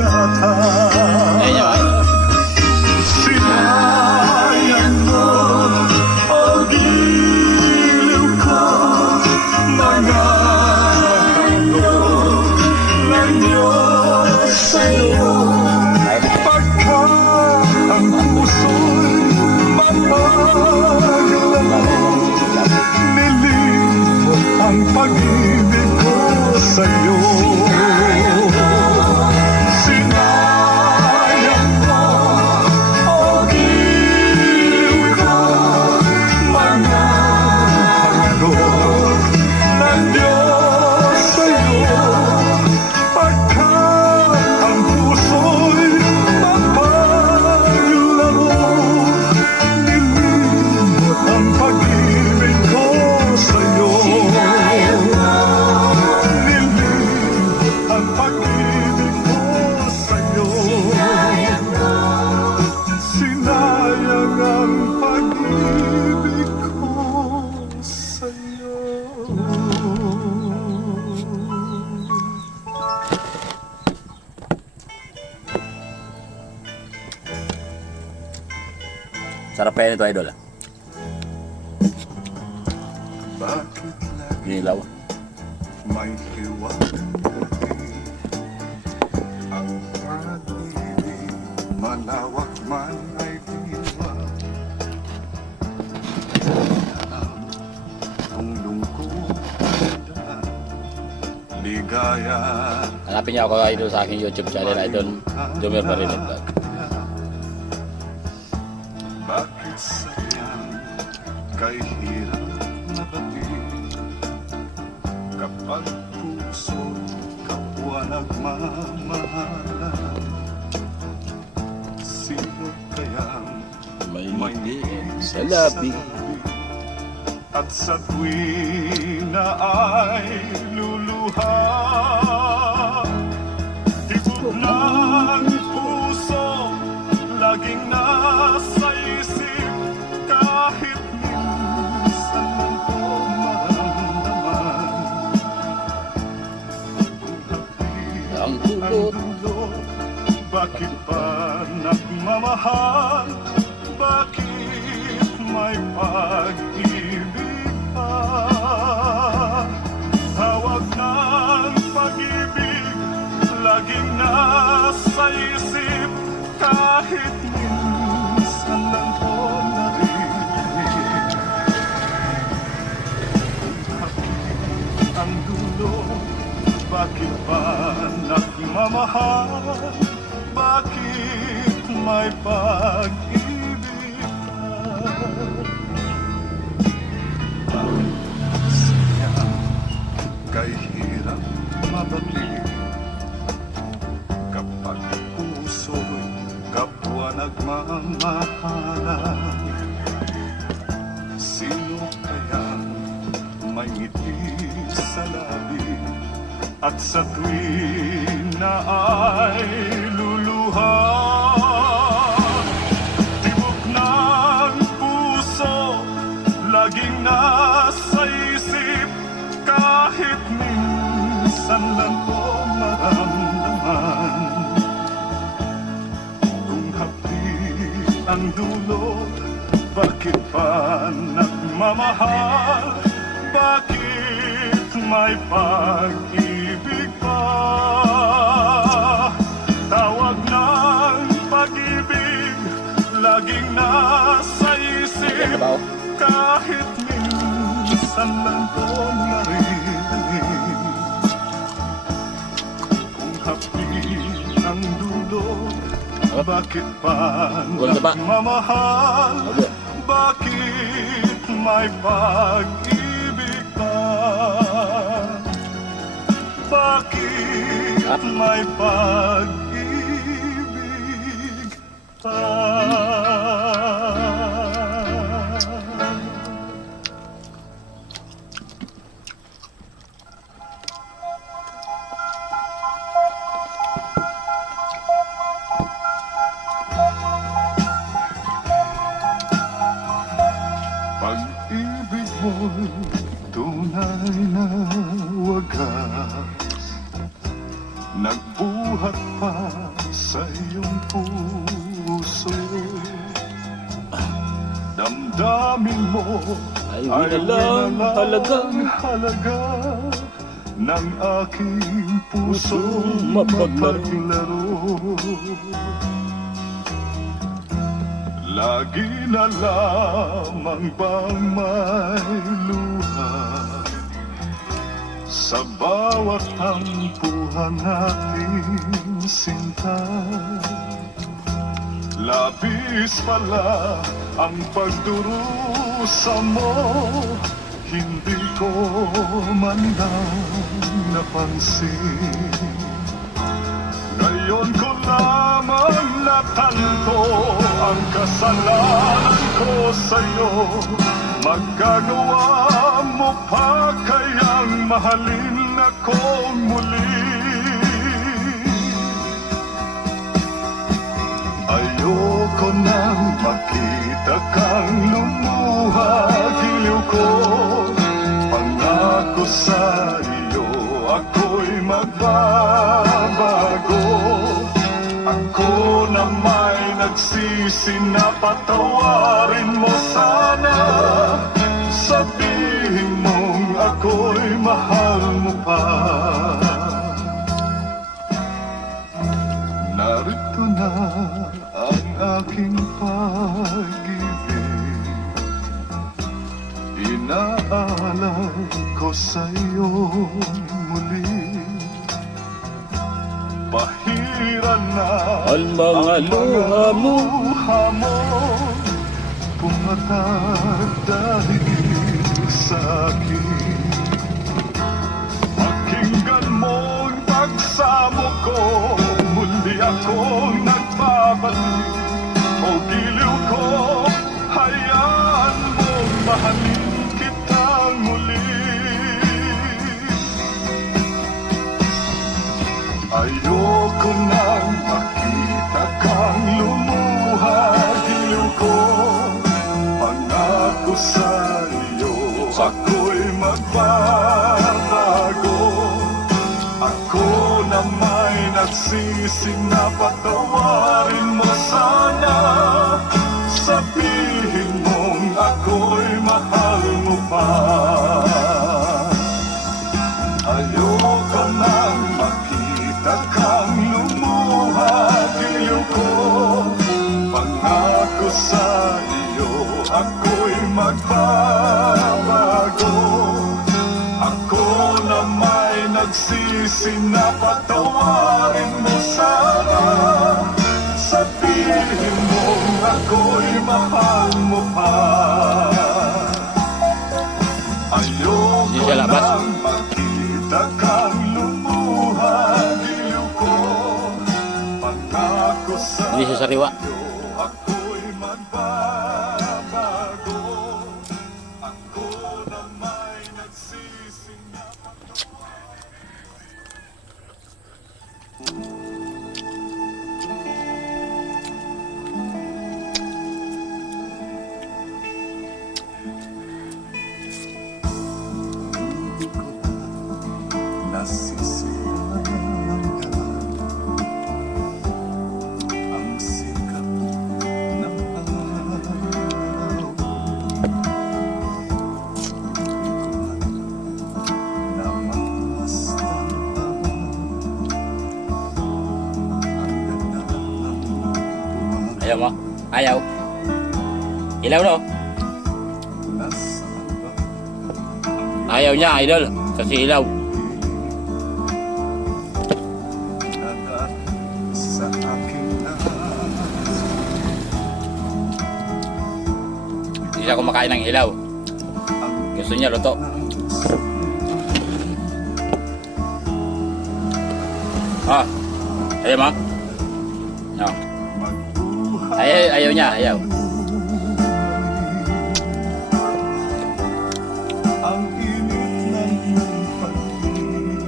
sugatan. Sinayan mo ang giliw ko, mga handog ng Diyos sa'yo. Pagkat ang puso'y mapaglaman, nilimot ang pag-ibig ko sa'yo. Sinayang mo ang giliw ko, mga handog ng Diyos sa'yo. Pagkat ang puso'y mapaglaman, nilimot ang pag-ibig ko sa'yo. Ang pag-ibig ko sa'yo, sinayang ang pag-ibig ko sa'yo. Sarap kaya nito, idol. Bakit lagi Ginilaw. may hiwaga ang pag-ibig, malawak man ay diwa. Ang lungkot na ligaya. Hanapin niyo ako, idol, sa aking YouTube channel, idol. Jomer Marinit Vlog. Bakit sadyang kay hirap na batid kapag puso kapwa nagmamahalan? Sino kayang May may ngiti sa labi. at sa tuwing na ay luluha? Tibok ng puso laging nasa isip, kahit minsan man ko maramdaman. Kung hapit Ang ang kulot. dulo, bakit ba nagmamahal? Bakit may pag-ibig pa? Tawag ng pag-ibig laging nasa isip, kahit minsan lang ko narinig. Kung hapit ang dulo, bakit ba nagmamahal? Bakit may pag-ibig ka? Bakit sadyang kay hirap mabalik kapag puso'y kapwa nagmamahalan? Sino kayang may ngiti sa labi at sa tuwing na ay luluha? Tibok ng puso laging nasa isip, kahit minsan lang ko maramdaman. Kung hapit ang dulo, bakit pa nagmamahal? Bakit may pag-ibig pa? Tawag ng pag-ibig laging nasa isip, kahit minsan lang ko narinig. Kung hapit ang dulo, bakit pa nagmamahal? Bakit may pag-ibig pa? Bakit may pag-ibig pa? Pag-ibig mo'y tunay na wagas, nagbuhat sa iyong puso. Damdamin mo Ay winalang halagang halaga ng aking pusong mapaglaro. Lagi na lamang bang may luha sa bawat tampuhan nating sinta. Labis pala ang pagdurusa mo, hindi ko man lang napansin. Ngayon ko lamang natanto ang kasalanan ko sa'yo. Magagawa mo pa kayang mahalin akong muli? Ayoko nang makita kang lumuha, giliw ko. Pangako sa iyo, ako'y magbabago. Ako na may nagsisi na patawarin mo sana. Sabihin mong ako'y mahal mo pa. Narito na ang aking pag-ibig, inaalay ko sa'yo muli. Bahira na ang mga luha mo. Pumatag dahil sa akin. Pakinggan mo ang pagsamo ko, muli akong nagbabalik. O giliw ko, hayaan mong mahalin kitang muli. Ayoko nang makita kang lumuha, giliw ko. Pangako sa iyo, ako'y magbabago. Ako na may nagsisi na patawarin mo sana. Sabihin mong ako'y mahal mo pa. Ayoko nang makita kang lumuha, giliw ko. Pangako sa iyo, ako'y magbabago. Ako na may nagsisi na patawarin mo sana. Sabihin mong ako'y mahal mo pa. Ayoko Hindi siya labas. nang makita kang lumuha, giliw ko. Pangako sa Hindi siya sariwa. iyo, ako'y magbabago. Ako na may nagsisi na nasisilangan ang sikat ng araw. Namastan pa ang ganda ng buwan. Ayaw mo? Ayaw. Ilaw no? Nasaan ba Ayaw niya, idol. Kasi ilaw. nagat sa aking nais? Hindi siya kumakain ng ilaw. Gusto niya luto. Ah, ayaw mo? No. Ayaw niya, ayaw. Ang init ng iyong pag-ibig.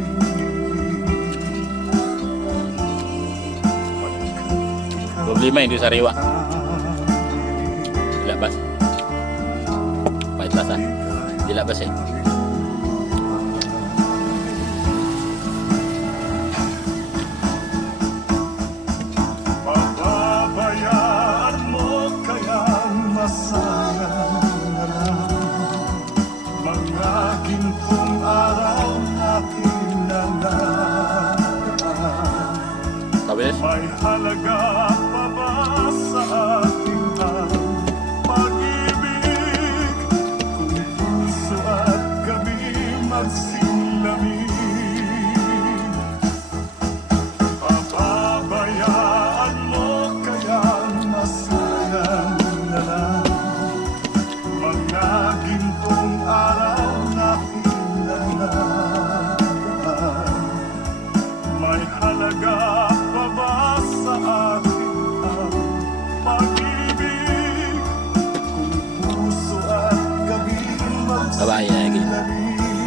Problema hindi sariwa. Dilabas. Pahit lasa. Dilabas eh. Yes. May halaga